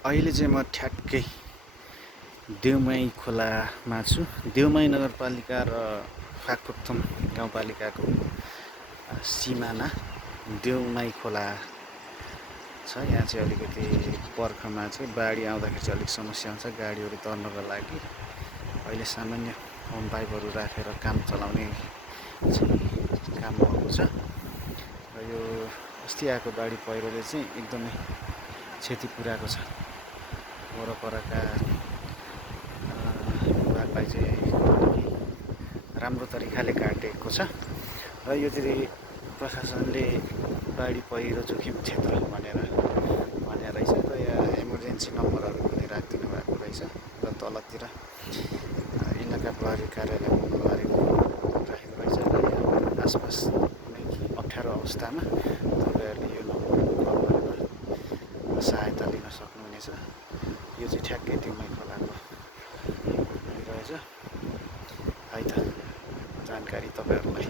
अहिले चाहिँ म ठ्याक्कै देउमाई खोलामा छु। देउमाई नगरपालिका र फाक्फुक्थुम गाउँपालिकाको सिमाना देउमाई खोला छ। यहाँ चाहिँ अलिकति बर्खामा चाहिँ बाढी आउँदाखेरि चाहिँ अलिक समस्या हुन्छ गाडीहरू तर्नको लागि। अहिले सामान्य होम पाइपहरू राखेर काम चलाउने काम भएको छ र यो अस्ति आएको बाढी पहिरोले चाहिँ एकदमै क्षति पुर्याएको छ। वरपरका भागलाई चाहिँ राम्रो तरिकाले काटेको छ र यो चाहिँ प्रशासनले बाढी पहिरो जोखिम क्षेत्र भनेर रहेछ र यहाँ इमर्जेन्सी नम्बरहरू पनि राखिदिनु भएको रहेछ र तलतिर इलाका प्रहरी कार्यालय राखेको रहेछ र यहाँ आसपास कुनै अप्ठ्यारो अवस्थामा तपाईँहरूले यो नम्बरमा कल गरेर सहायता लिन सक्नुहुनेछ। यो चाहिँ ठ्याक्कै देउमाई खोलाको रहेछ है त जानकारी तपाईँहरूलाई।